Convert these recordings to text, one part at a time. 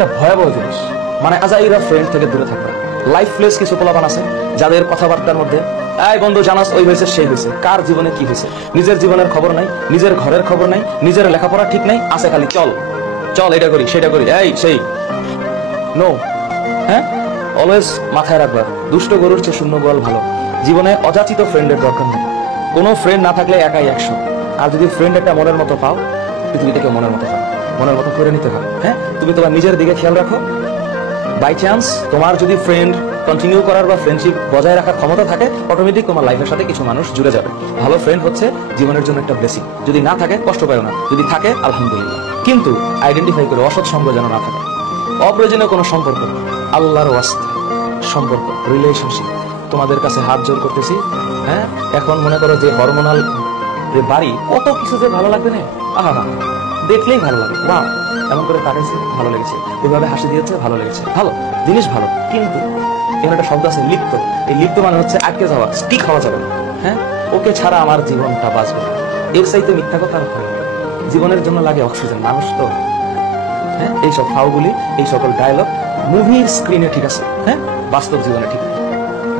একটা ভয়াবহ জিনিস। মানে আজাইরা ফ্রেন্ড থেকে দূরে থাকবে। লাইফলেস কিছু পোলাপান আছে যাদের কথাবার্তার মধ্যে এই বন্ধু জানাস ওই হয়েছে সেই হয়েছে, কার জীবনে কি হয়েছে, নিজের জীবনের খবর নাই, নিজের ঘরের খবর নাই, নিজের লেখাপড়া ঠিক নাই, আছে খালি চল চল এটা করি সেটা করি এই সেই। নো, হ্যাঁ, অলওয়েজ মাথায় রাখবা দুষ্ট গরুর চেয়ে শূন্য গোয়াল ভালো। জীবনে অযাচিত ফ্রেন্ডের দরকার নেই। কোনো ফ্রেন্ড না থাকলে একাই 100। আর যদি ফ্রেন্ড একটা মনের মতো পাও, পৃথিবীটাকে মনের মতো হয়, মনের মতো করে নিতে হয়। হ্যাঁ, তুমি তোমার নিজের দিকে খেয়াল রাখো। বাই চান্স তোমার যদি ফ্রেন্ড কন্টিনিউ করার বা ফ্রেন্ডশিপ বজায় রাখার ক্ষমতা থাকে, অটোমেটিক তোমার লাইফের সাথে কিছু মানুষ জুড়ে যাবে। ভালো ফ্রেন্ড হচ্ছে জীবনের জন্য একটা ব্লেসিং। যদি না থাকে কষ্ট পাও না, যদি থাকে আলহামদুলিল্লাহ। কিন্তু আইডেন্টিফাই করে অসৎ সঙ্গ যেন না থাকে, অপ্রয়োজনীয় কোনো সম্পর্ক, আল্লাহর ওয়াস্তে সম্পর্ক, রিলেশনশিপ। তোমাদের কাছে হাত জোর করতেছি। হ্যাঁ, এখন মনে করো যে হরমোনাল যে বাড়ি, কত কিছু যে ভালো লাগবে না, আহা দেখলেই ভালো লাগে। ওয়াও, এমন করে কাটাইছে ভালো লেগেছে, ওইভাবে হাসি দিয়েছে ভালো লেগেছে, ভালো জিনিস ভালো। কিন্তু এখানে একটা শব্দ আছে লিপ্ত। এই লিপ্ত মানে হচ্ছে আটকে যাওয়া, স্টিক হওয়া যাবে না। হ্যাঁ, ওকে ছাড়া আমার জীবনটা বাঁচবে, এর চাইতে মিথ্যা কথা আর হয়। জীবনের জন্য লাগে অক্সিজেন, মানুষ তো। হ্যাঁ, এইসব ফাউগুলি, এই সকল ডায়লগ মুভির স্ক্রিনে ঠিক আছে, হ্যাঁ, বাস্তব জীবনে ঠিক নেই।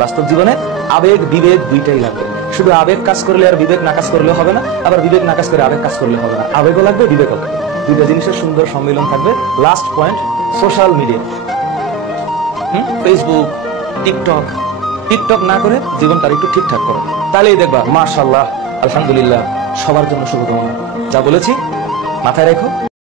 বাস্তব জীবনে আবেগ বিবেক দুইটাই লাগবে। শুধু আবেগ কাজ করলে আর বিবেক না কাজ করলে হবে না, আবার বিবেক না কাজ করে আবেগ কাজ করলে হবে না। আবেগও লাগবে, বিবেকও লাগবে, দুইটা জিনিসের সুন্দর সম্মিলন থাকবে। Last point, social media. Facebook, TikTok না করে জীবনটা একটু ঠিকঠাক করো, তাহলেই দেখবা মাশাআল্লাহ আলহামদুলিল্লাহ সবার জন্য শুভকামনা। যা বলেছি মাথায় রেখো।